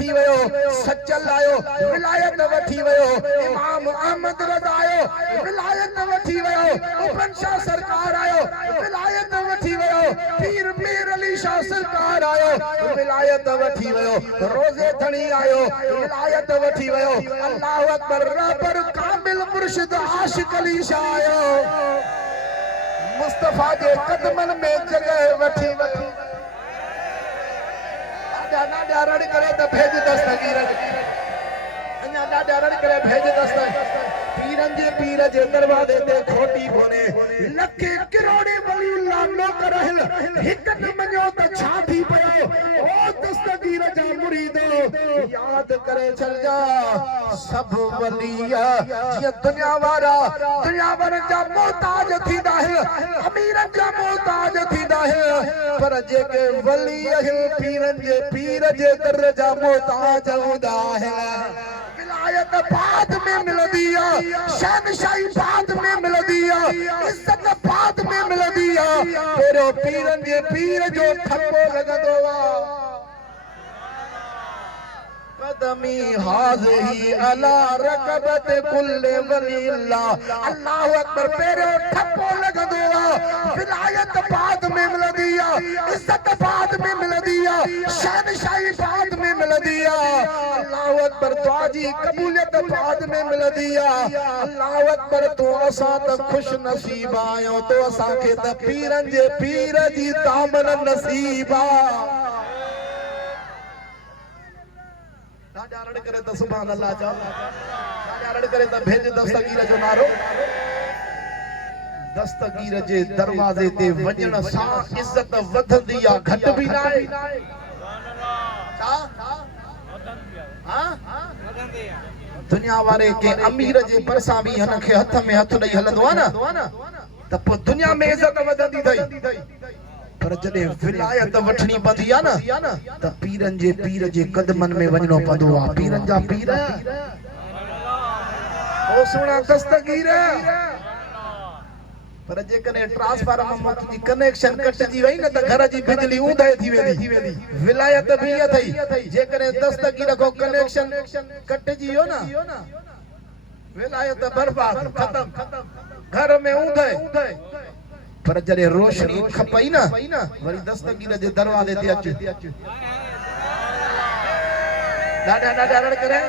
वठी वयो, सचल आयो विलायत वठी वयो, इमाम अहमद रज़ा आयो विलायत वठी वयो, उपन शाह सरकार आयो विलायत वठी वयो, पीर मीर अली शाह सरकार आयो विलायत वठी वयो, रोज़े थणी आयो विलायत वठी वयो। अल्लाहु अकबर। रबर कामिल मुर्शिद आशिक अली शाह आयो मुस्तफा जे कदमन में जगह वठी वयो। डाडा रड़ करे त भेज दस्तगीर, अञा डाडा रड़ करे भेज दस्तगीर। पीरन जे पीर जे दरवाजे ते खोटी कोने, लखे करोड़े वलीउल्लाह नौकर हिल हिक न मञो त छा थी पयो। ओ दस्तगीर जा मुरीदो याद करे चल जा, सब वलिया जिया दुनिया वारा दुनिया वारन जा मोहताज थींदा है, अमीरन जा मोहताज थींदा है, पर जेके वली आहिनि पीरन जे पीर जे दर जा मोहताज हूंदा है। विलायत बाद में मिलदी आ, शहनशाही बाद में मिलदी आ, इज्जत बाद में मिलदी आ, तेरो पीरन जे पीर जो ठप्पो लगंदो आ। कदमी हाज़ी अला रकबत कुल्ले वलील्लाह। अल्लाहु अकबर। पेरो ठप्पो लगंदो आ, विलायत बाद में मिलदी आ, इज्जत बाद में मिलदी आ, शहनशाही बाद में मिलदी आ। अल्लाहु अकबर। दुआ जी कबूलियत बाद में मिलदी आ। अल्लाहु अकबर। तो असां त खुश नसीब आयो, तो असां के त पीरन जे पीर जी दामन नसीब आ। डाडा रड़ करे त सुभान अल्लाह चओ, डाडा रड़ करे त भेज दस्तगीर जो नारो। दस्तगीर जे दरवाजे ते वञण सां इज्जत वधंदी आ, घट भी ना आहे। छा दुनिया वारे के अमीर जे परसां भी हन खे हथ में हथ ॾेई हलंदो आ न, त पोइ दुनिया में इज्जत वधंदी थई। पर जॾहिं विलायत वठणी पवंदी आ न, त पीरन जे पीर जे कदमन में वञणो पवंदो आ। पीरन जा पीर ओ सुणा दस्तगीर। पर जेकॾहिं ट्रांसफार्मर में तुंहिंजी कनेक्शन कटिजी वई न, त घर जी बिजली ऊंधे थी वेंदी। विलायत भी ईअं थई, जेकॾहिं दस्तगीर को कनेक्शन कटिजी वियो न, विलायत बर्बाद, खत्म, घर में ऊंधे। पर जॾहिं रोशनी खपई न, वरी दस्तगीर जे दरवाजे ते अच। डाडा डाडा रड़ करे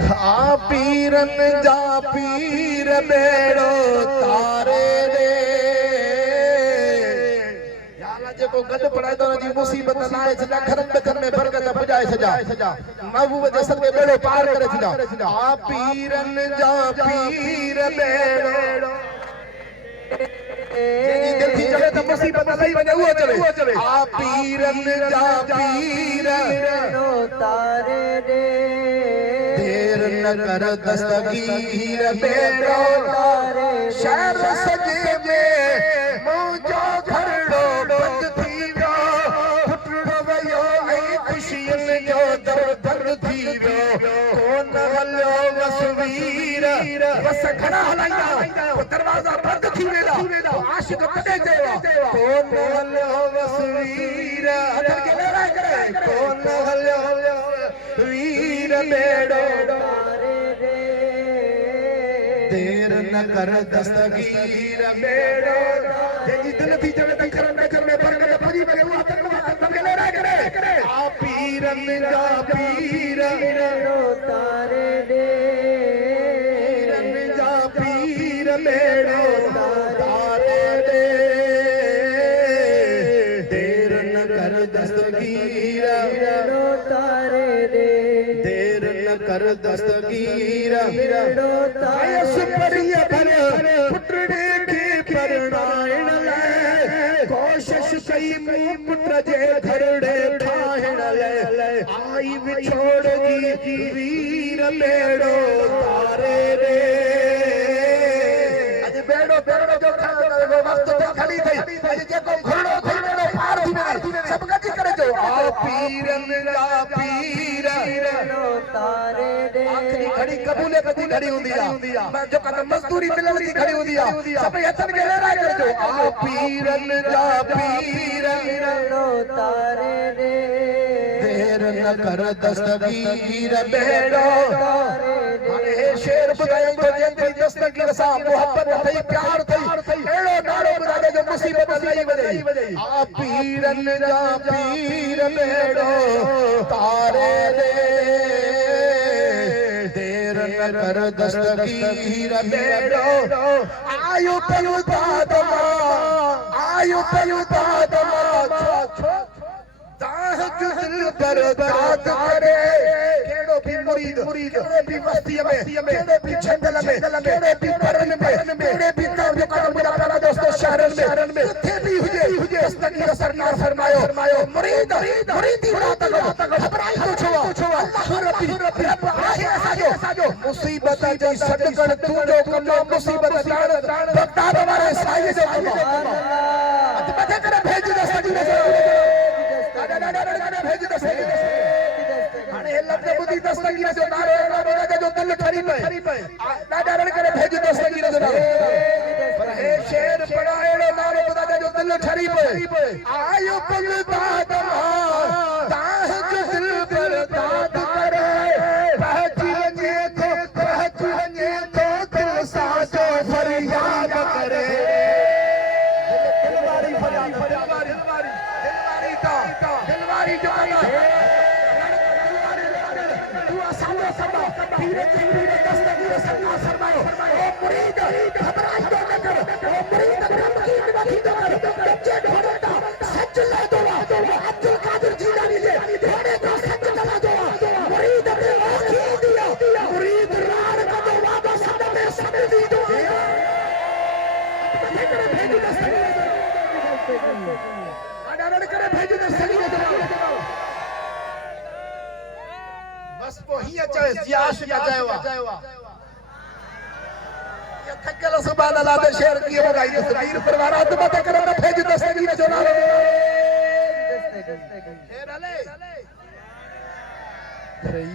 आ पीरन जा पीर बेड़ो तारे रे। याला जेको गॾु पढ़ाए तो जी मुसीबत लाए सजा, घरन में बरकत पुजाए सजा, महबूब जे सदके बेड़ो पार करे सजा। आ पीरन जा पीर बेड़ो जी दिल थी चले त मुसीबत लई वने उहो चले। आ पीरन जा पीर तारे रे, देर न कर दस्तगीर बेड़ो तारे। शहर सजे में मुंहिंजो घरड़ो बंद थी वियो, फुटड़ो वियो ऐं ख़ुशियन जो दर दर थी वियो। कोन हलियो वसवीर बस घड़ा हलाईंदा, दरवाजा बंद थी वेंदा। आशिक कॾहिं चयो कोन हलियो वसवीर, हथ खे लहराए करे कोन हलियो वीर बेड़ो तारे रे। देर न कर दस्तगीर बेड़ो, जंहिंजी दिल थी चवे त घर में बरकत पुॼी वञे, उहा हथ खे लहराए करे आ पीरन जा पीर तारे रे। पीरन जा पीर बेड़ो तारे रे, देर न कर दस्तगीर तारे रे, देर न कर दस्तगीर तारे। सुपरिया भर पुटड़े के परणाइण लाइ कोशिश कई, मूं पुट जे घरड़े ठाहिण लाइ। आई विछोड़ जी वीर बेड़ो तारे रे। अॼु बेड़ो बेड़ो जो वक़्त तो खड़ी थई, अॼु जेको घोड़ो घोड़ो पार थी वञे, सभु गॾु करे जो आ पीरन जा पीर तारे रे। आखिरी घड़ी कबूलियत जी घड़ी हूंदी आ, जो कदम मजदूरी मिलण जी घड़ी हूंदी आ, सभई हथनि खे लहराए करे जो आ पीरन जा पीर तारे रे। देर न कर दस्तगीर बेड़ो हाणे हे शेर ॿुधायईं तो जेतिरी दस्तगीर सां मोहब्बत थई प्यार थई अहिड़ो नारो ॿुधाए जो मुसीबत लही वञे आ पीरन जा पीर बेड़ो तारे रे देर न कर दस्तगीर बेड़ो आयु पयुता दमा आयु पयुता दमा दिल पर दाद करे केड़ो भी मुरीद केड़े भी बस्ती में केड़े भी जंगल में केड़े भी परन में केड़े भी जो कदम मेरा प्यारा दोस्तों शहर में किथे भी हुजे दस्तगीर सरकार फरमायो मुरीद मुरीदी रात घबराई तो छो अल्लाह रब आहे असाजो मुसीबत जी सटकण तू जो कम मुसीबत ताण बगदाद वाले साईं जो कम अत मथे करे भेज दस्तगीर भेज दस्तगीर हाणे हे लफ्ज़ ॿुधी दस्तगीर जो नारो अहिड़ो जो दिल ठरी पए ॾाढा रण करे भेज दस्तगीर जो नारो पर हे शेर बड़ा अहिड़ो नारो ॿुधाए जो दिल ठरी पए आयो पलदा दमा ताह जो दिल पर दाद करे पहुंची वञे तो दिल साजो फरियाद करे दिलवारी फरियाद दिलवारी जो तू असालो सबा पीरे दस्तगीर सरकार फरमायो ओ मुरीद घबराई तो न कर ओ मुरीद गमगीन न थी कर कच्चे ढोड़े दा सच ला दो अब्दुल कादिर जीलानी जे ढोड़े दा सच ला दो मुरीद ने आखी दिया मुरीद राण का दो वादा सब में सब दी दो भेज दस्तगीर आडारण करे भेज दस्तगीर बस वो ही चाहे जियाश का जाएवा ये थकेला सुभान अल्लाह दे शेर की बगाई दस्तगीर परवार तो मत करे ना भेज दस्तगीर जो नारो शेर अले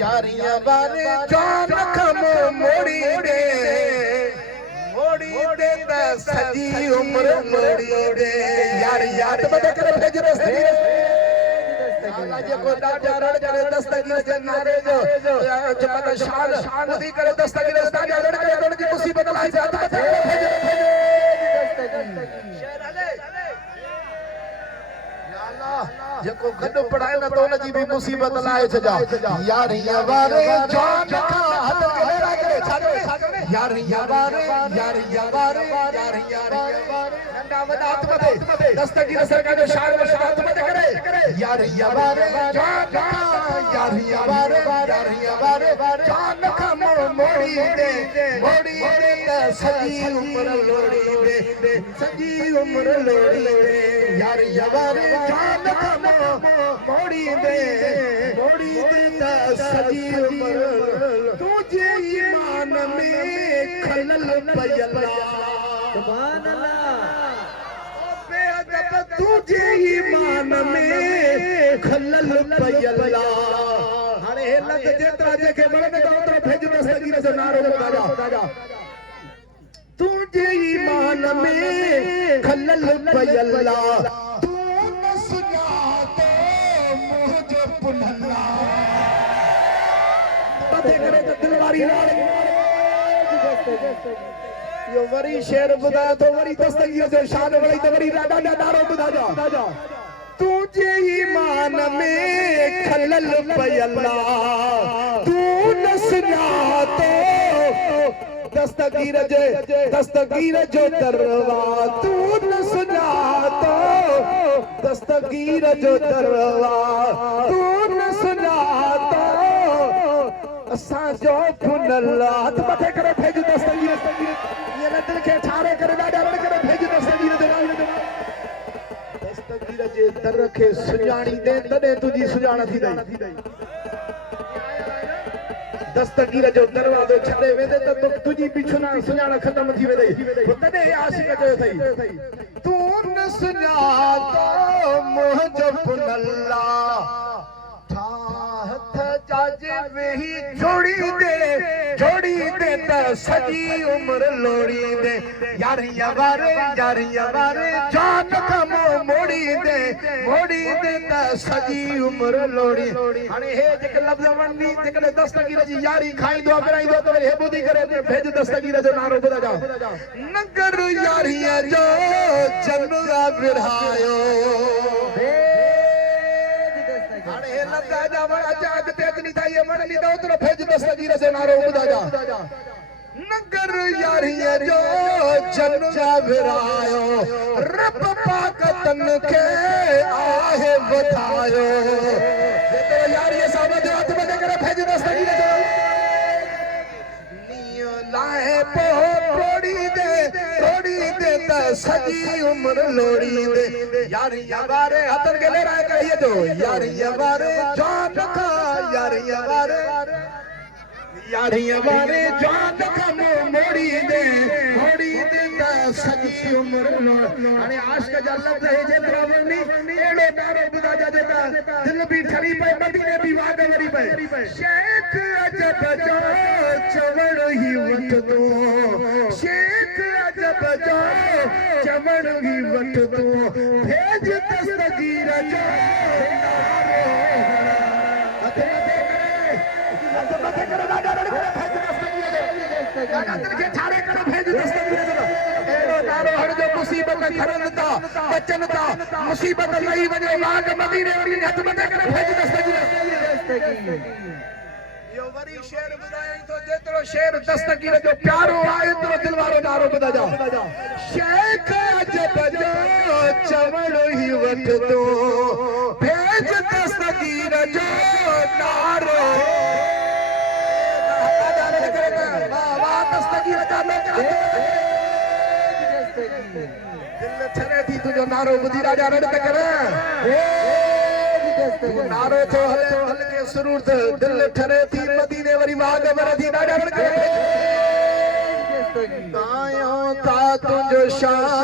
यारियां बारे जान खम मोड़ी दे ता सजी उम्र मोड़ी दे यार तो मत करे भेज दस्तगीर अल्लाह जे को डाडा रण करे दस्तगीर जे नारे जो जब शान उदी करे दस्तगीर डाडा रण करे तो की मुसीबत लाई जात भेज दस्तगीर शेर अले या अल्लाह जे को गड पढ़ाए ना तो उन जी भी मुसीबत लाए छजा यार यावारे जान का हद के लेरा करे छाजो यार यावारे नंदा वदा हाथ मथे दस्तगीर सरकार जो शान में हाथ मथे करे यार यावारे जान का मोड़ी दे सजी उम्र लोड़ी दे सजी उम्र लोड़ी दे यार यावारे जान का मोड़ी दे सजी उम्र तुझे ईमान में खलल पयला सुभान अल्लाह बेअदब तुझे ईमान में खलल पयला हाणे हे लग जेतरा जेके बरने तो ओतरा भेज दस्तगीर जो नारो लगा तुझे ईमान में खलल पयला तू न सुना तो मुझे पुनला पते करे तो दिलवारी यो वरी शेर बुधा तो वरी दस्तगीर जो शान वरी तो वरी डाडा नारो बुधा जा तुझे ईमान में खलल पयला तू न सुना तो दस्तगीर जो दरवा तू न सुना तो दस्तगीर जो दरवा तू न सुना तो असा जो पुनल हाथ मथे करे भेज दस्तगीर ये न दिल के ठारे करे डाडा रण करे भेज दस्तगीर दस्तगीर जे दर के सुजानी दे तने तुजी सुजान थी दई दस्तगीर जो दरवाजो छड़े वेदे त तुजी बिछुना सुजान खत्म थी वेदे तने आशिक जो थई तू न सुना तो मोह जो पुनल्ला हाथ जाजे वही जोड़ी दे सजी उम्र लोड़ी दे यारियां वारे जान कमो मोड़ी दे त सजी उम्र लोड़ी हाणे हे जेके लफ्ज़ वणनी जेके दस्तगीर जी यारी खाईंदो कराईंदो त हे ॿुधी करे भेज दस्तगीर जो नारो ॿुधा जा नगर यारियां जो चंद्रा विरहायो हाणे हे लफ्ज़ जा वण अचा अॻिते अचनी था ये वणनी त ओतिरो भेज दस्तगीर जो नारो ॿुधा जा नगर यारियां जो चंद्रा विरहायो रब पाक तन के आहे वधायो जेतिरो यारी साहब जो हथ वधे करे भेज दस्तगीर जो नीयो लाहे पो तोड़ी दे त सजी उम्र लोड़ी दे यारियां वारे हथन के ले रहा कहिए तो यारियां वारे जान का यारियां वारे जान का मोड़ी दे त सजी उम्र हाणे आशिक जा लफ्ज़ हे जेतिरा वणनी एड़ो नारो ॿुधा जा जेका दिल भी ठरी पए मदीने भी वाग वरी पए शेख अजब जो चवण ही वठ तो शेख अजब जो चवण ही वठ तो भेज दस्तगीर जो मुसीबत खरन था बचन था मुसीबत नहीं वजो वाग मदीने वाली हथ मथे करे भेज दस्तगीर यो वरी शेर बुधाई तो जेतरो शेर दस्तगीर जो प्यारो आए तो दिल वारो नारो बुधा जा शेख अजब जो चवण ही वठ तो भेज दस्तगीर जो नारो दस्तगीर का दिल ठरे थी तुझो नारो बुधी राजा रड़ त करे नारो तो हल्के सुरूर दिल ठरे थी मदीने वरी वाग वर थी राजा रड़ करे तायो ता तुझो शाह